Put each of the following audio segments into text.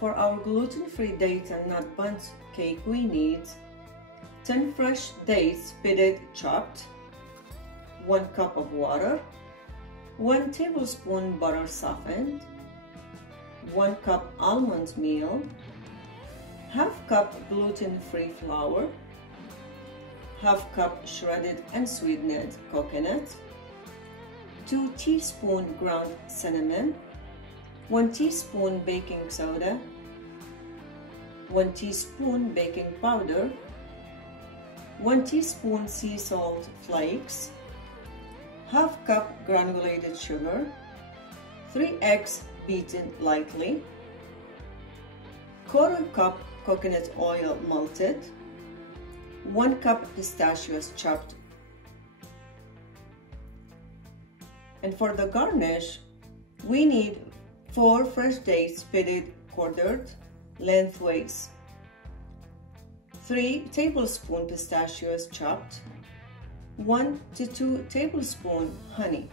For our gluten-free date and nut bundt cake, we need 10 fresh dates pitted chopped, 1 cup of water, 1 tablespoon butter softened, 1 cup almond meal, half cup gluten-free flour, half cup shredded unsweetened coconut, 2 teaspoons ground cinnamon, 1 teaspoon baking soda, 1 teaspoon baking powder, 1 teaspoon sea salt flakes, half cup granulated sugar, 3 eggs beaten lightly, quarter cup coconut oil melted, 1 cup pistachios chopped. And for the garnish, we need 4 fresh dates pitted quartered lengthways, 3 tablespoons pistachios chopped, 1 to 2 tablespoons honey.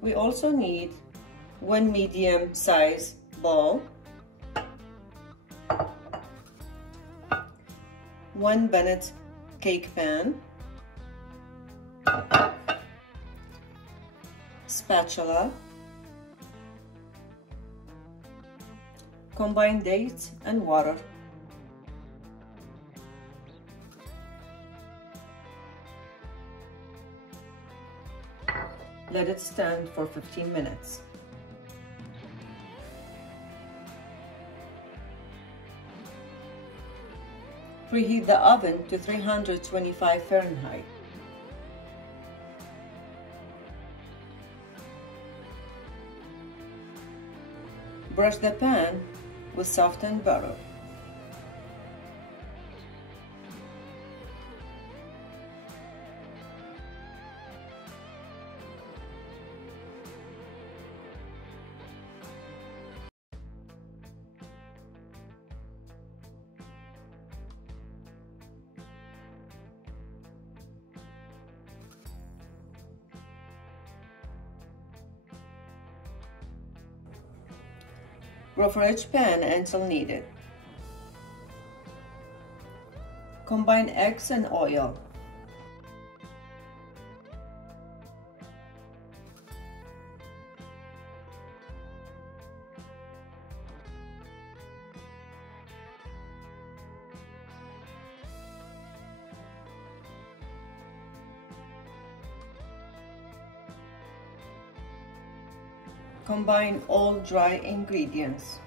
We also need 1 medium size bowl, 1 Bennett cake pan, spatula, combined dates and water. Let it stand for 15 minutes. Preheat the oven to 325 Fahrenheit. Brush the pan with softened butter. Rough each pan until needed. Combine eggs and oil. Combine all dry ingredients.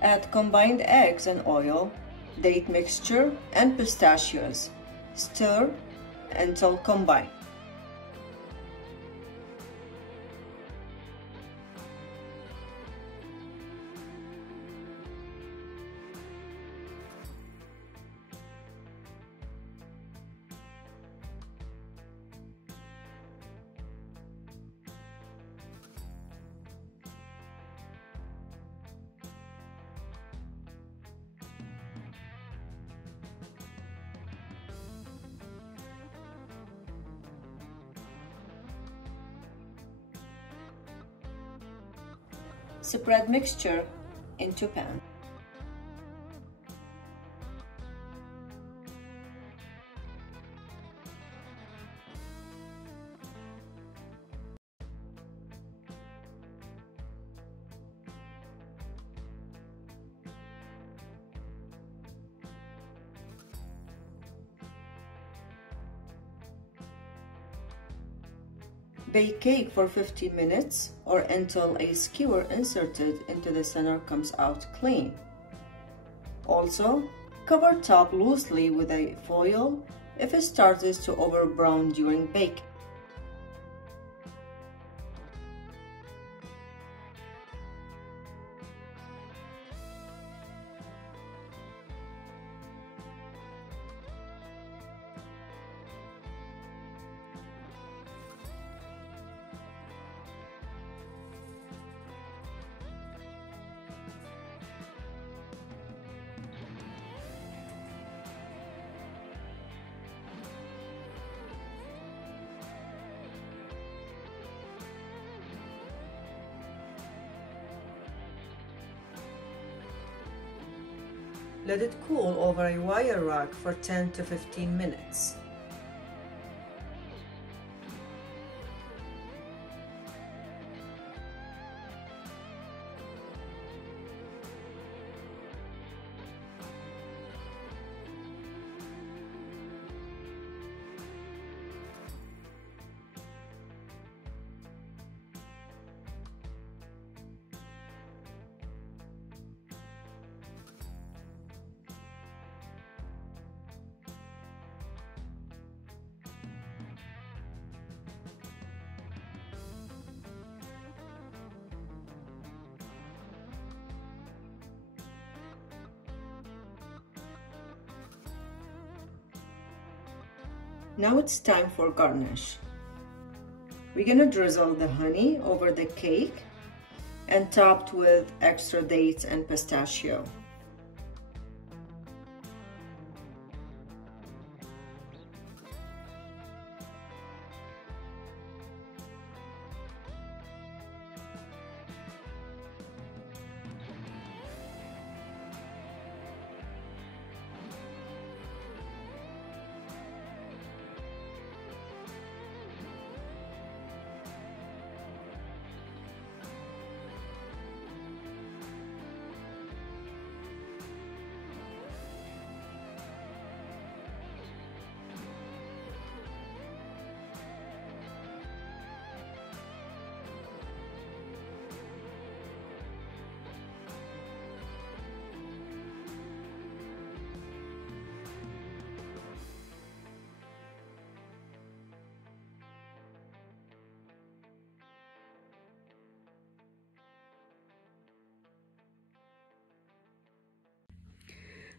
Add combined eggs and oil, date mixture and pistachios. Stir until combined. Spread mixture into pan. Bake cake for 50 minutes or until a skewer inserted into the center comes out clean. Also, cover top loosely with a foil if it starts to over brown during baking. Let it cool over a wire rack for 10 to 15 minutes. Now it's time for garnish. We're gonna drizzle the honey over the cake and topped with extra dates and pistachio.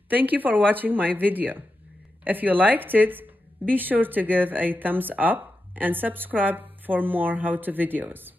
Thank you for watching my video. If you liked it, be sure to give a thumbs up and subscribe for more how-to videos.